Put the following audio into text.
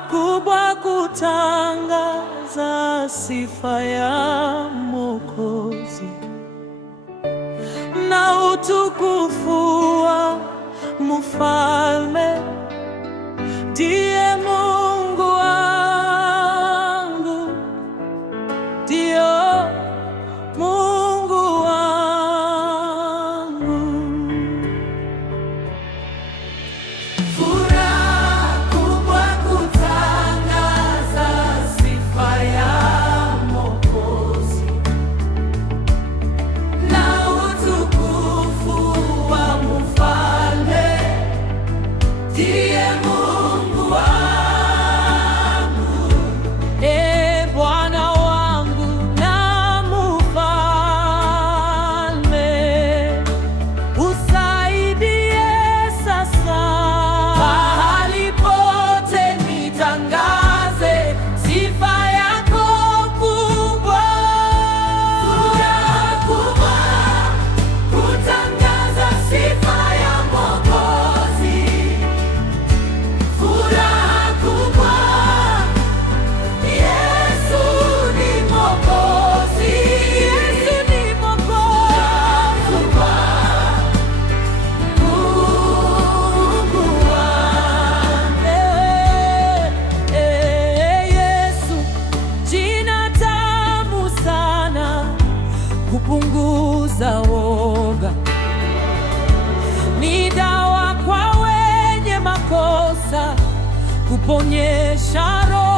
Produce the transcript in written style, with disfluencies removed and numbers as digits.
kubwa kutangaza sifa ya Mwokozi na utukufu wa Mfalme. Ndiye Mungu wangu, ndio Mungu wangu. Furaha kubwa kutangaza sifa ya Mwokozi na utukufu wa Mfalme. Ndiye Mungu wangu, Bwana wangu na Mfalme. Usaidie sasa, mahali pote nitangaze sifa yako kubwa. Furaha kubwa kutangaza sifa ya Mwokozi. Furaha kubwa, Yesu ni Mwokozi. Yesu ni Mwokozi. Mungu wangu, Yesu, jina tamu sana, kupunguza woga, ni dawa kwa wenye makosa, kuponyesha roho.